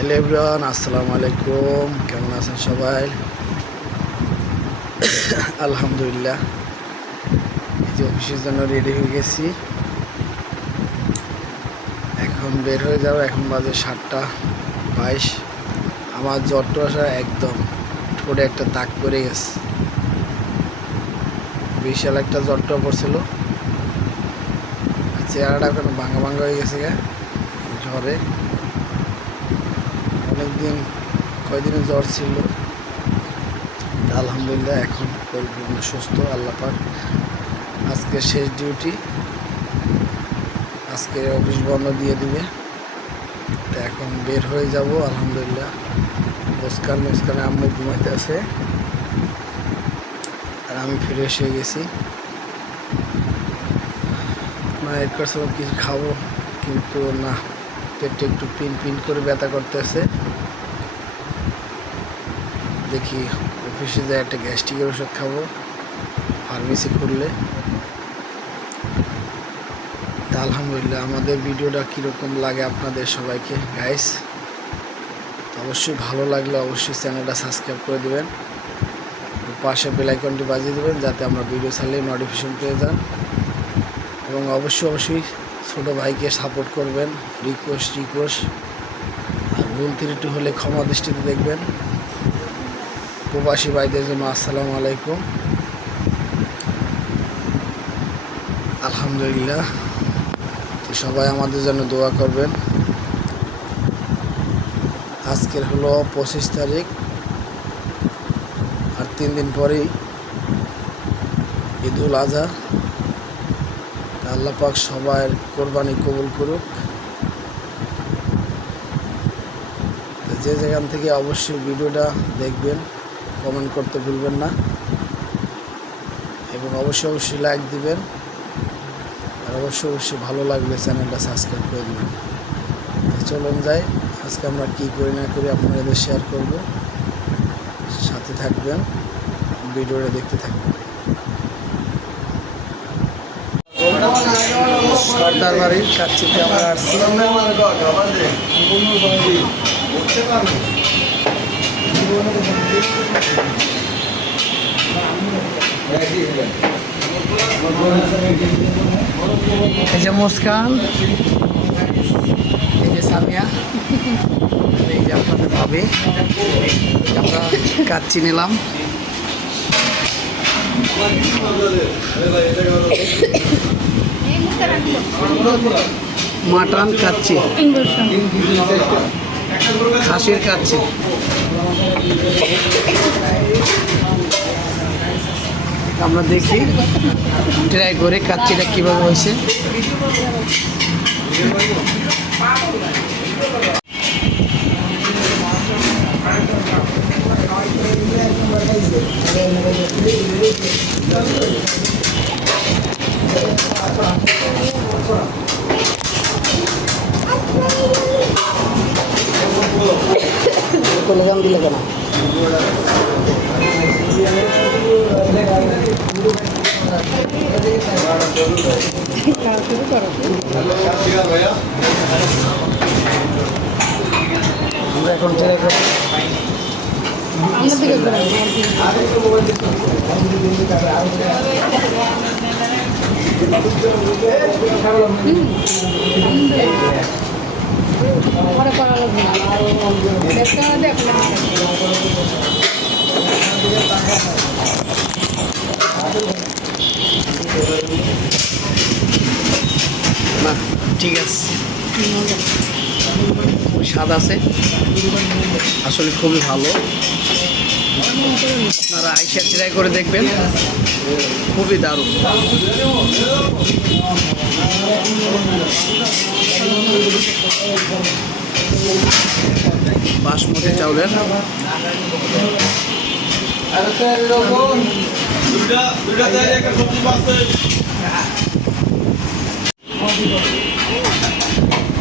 Hello everyone, আসসালামু আলাইকুম। কেমন আছেন সবাই? আলহামদুলিল্লাহ। এই যে অফিসের জন্য রেডি হয়ে গেছি, এখন বের হয়ে যাবো। এখন বাজে 7:22। আমার জ্বরটা আসা একদম ঠোঁটে একটা দাগ পড়ে গেছে, বিশাল একটা জ্বরটা পড়ছিল। চেহারাটা এখন ভাঙা ভাঙা হয়ে গেছে জ্বরে। অনেকদিন কয়দিনের জ্বর ছিল, আলহামদুলিল্লাহ এখন পরিপূর্ণ সুস্থ। আল্লাহ পাক আজকে শেষ ডিউটি, আজকে অফিস বন্ধ দিয়ে দিবে। তো এখন বের হয়ে যাব আলহামদুলিল্লাহ। মুস্কানে আম্মু ঘুমাইতে আছে আর আমি ফ্রেশ হয়ে গেছি। এড করছিলাম কিছু খাবো, কিন্তু না, পেটে একটু পিন করে ব্যথা করতেছে। দেখি অফিসে যাই একটা গ্যাস্ট্রিকের ওষুধ খাবো, ফার্মেসি খুললে। তা আলহামদুলিল্লাহ, আমাদের ভিডিওটা কীরকম লাগে আপনাদের সবাইকে গাইস? অবশ্যই ভালো লাগলে অবশ্যই চ্যানেলটা সাবস্ক্রাইব করে দেবেন, পাশে বেল আইকনটি বাজিয়ে দেবেন যাতে আমরা ভিডিও ছাড়লে নোটিফিকেশন পেয়ে যান। এবং অবশ্যই ছোটো ভাইকে সাপোর্ট করবেন। রিকোয়েস্ট আর ভুল ত্রুটি হলে ক্ষমা দৃষ্টিতে দেখবেন। প্রবাসী ভাইদের জন্য আসসালামু আলাইকুম। আলহামদুলিল্লাহ, তো সবাই আমাদের জন্য দোয়া করবেন। আজকের হলো 25 তারিখ, আর 3 দিন পরেই ঈদুল আজহা। আল্লাহ পাক সবার কোরবানি কবুল করুক। যে যেখান থেকে অবশ্যই ভিডিওটা দেখবেন, কমেন্ট করতে ভুলবেন না, এবং অবশ্যই লাইক দিবেন। আর অবশ্যই ভালো লাগলে চ্যানেলটা সাবস্ক্রাইব করে দেবেন। চলুন যাই, আজকে আমরা কী করি না করি আপনাদের শেয়ার করব। সাথে থাকবেন, ভিডিওটা দেখতে থাকবেন। সর্দার বাড়ির কাচ্চিতে আমরা আসছি। এই যে মুস্কান, এই যে সামিয়া, এই যে আপনাদের ভাবে আমরা কাচ্চি নিলাম। মাটন কাচ্চি, খাসির কাচ্চি। আমরা দেখি ট্রাই করে কাচ্চিটা কীভাবে হয়েছে। লাগান দিলে কেন? আমরা এখন ট্রাই করি। না ঠিক আছে, স্বাদ আছে, আসলে খুবই ভালো। আপনারা আইসা ট্রাই করে দেখবেন, খুবই দারুণ। বাসমতি চাউলের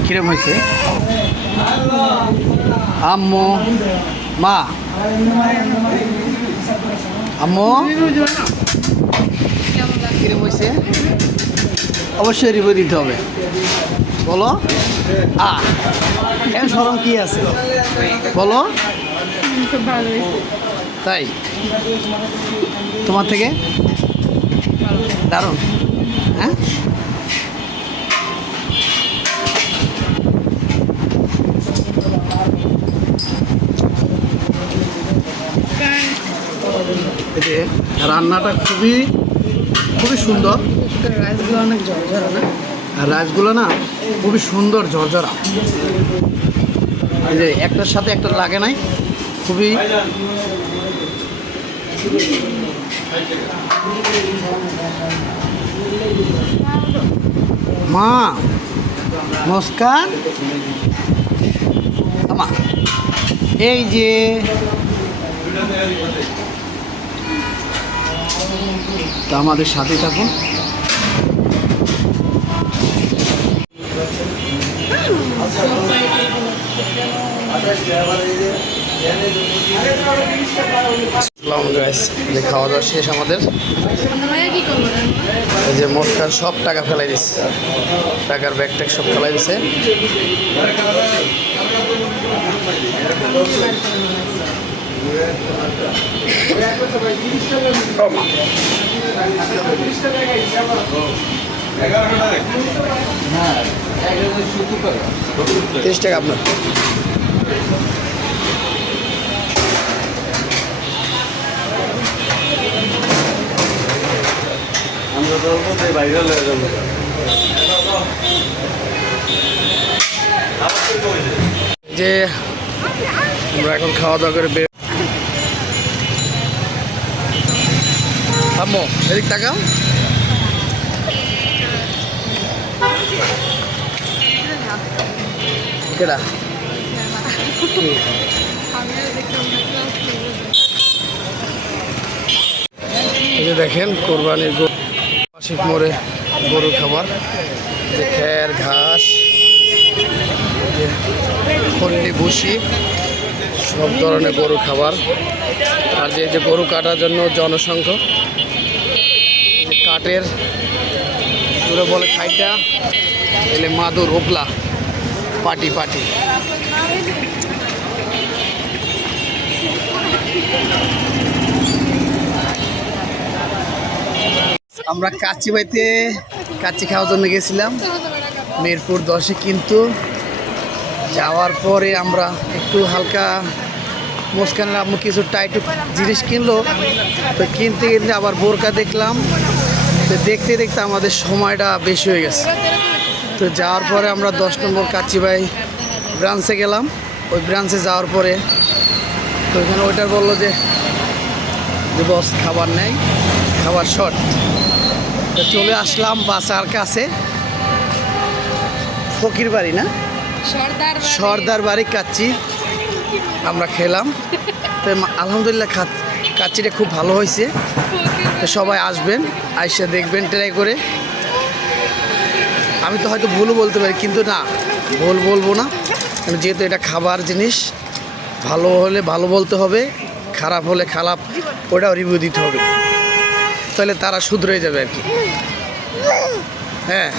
কিরম হয়েছে আম্মু? মা আম্মু কিরম হয়েছে? অবশ্যই রিভিউ দিতে হবে, বলো। কেন শরম কি আছে বলো? খুব ভালো হয়েছে। তাই তোমার থেকে দারুণ। হ্যাঁ এই যে রান্নাটা খুবই খুবই সুন্দর, রাইসগুলো অনেক ঝরঝরা না? আর রাইসগুলো না খুবই সুন্দর ঝরঝরা। এই যে একটার সাথে একটা লাগে নাই, খুবই মা নমস্কার। আমা এই যে তা আমাদের সাথে থাকুন। যে খাওয়া দাওয়া শেষ আমাদের, কি করবো? এই যে মস্কার সব টাকা ফেলাই দিচ্ছে, টাকার ব্যাগ ট্যাগ সব ফেলাই দিছে। হ্যাঁ 30 টাকা আপনার। যে আমরা এখন খাওয়া দাওয়া করে বের আম্মু এদিক টাকা কেডা এই যে দেখেন কোরবানির মাসিক মোড়ে গরুর খাবার, যে খ্যার ঘাস খল্লি ভুসি সব ধরনের গরুর খাবার। আর যে যে গরু কাটার জন্য জনসংখ্যা, কাঠের পুরো বলে খাইটা এলে মাদুর ওপলা পাটি পাটি। আমরা কাচ্চি বাইতে কাচ্চি খাওয়ার জন্য গেছিলাম মিরপুর 10-এ, কিন্তু যাওয়ার পরে আমরা একটু হালকা মুস্কানের আম্মু কিছু টাইট জিনিস কিনলো, তো কিনতে কিনতে আবার বোরকা দেখলাম, তো দেখতে দেখতে আমাদের সময়টা বেশি হয়ে গেছে। তো যাওয়ার পরে আমরা 10 নম্বর কাচ্চি ভাই ব্রাঞ্চে গেলাম। ওই ব্রাঞ্চে যাওয়ার পরে তো ওইখানে ওইটার বললো যে বস খাবার নেই, খাবার শর্ট। তো চলে আসলাম বাসার কাছে, ফকির বাড়ি না সর্দার বাড়ি কাচ্চি আমরা খেলাম। তো আলহামদুলিল্লাহ কাচ্চিটা খুব ভালো হয়েছে। তো সবাই আসবেন, আইসা দেখবেন ট্রাই করে। আমি তো হয়তো ভুলও বলতে পারি, কিন্তু না ভুল বলবো না, যেহেতু এটা খাবার জিনিস। ভালো হলে ভালো বলতে হবে, খারাপ হলে খারাপ ওটাও রিভিউ দিতে হবে, তাহলে তারা শুধরে যাবে আর কি। হ্যাঁ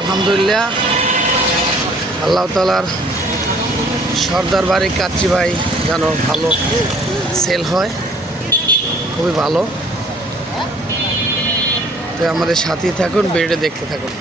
আলহামদুলিল্লাহ আল্লাহ তাআলার সর্দার বাড়ি কাচ্চি ভাই যেন ভালো সেল হয়, খুবই ভালো। তো আমাদের সাথেই থাকুন, ভিডিওটা দেখতে থাকুন।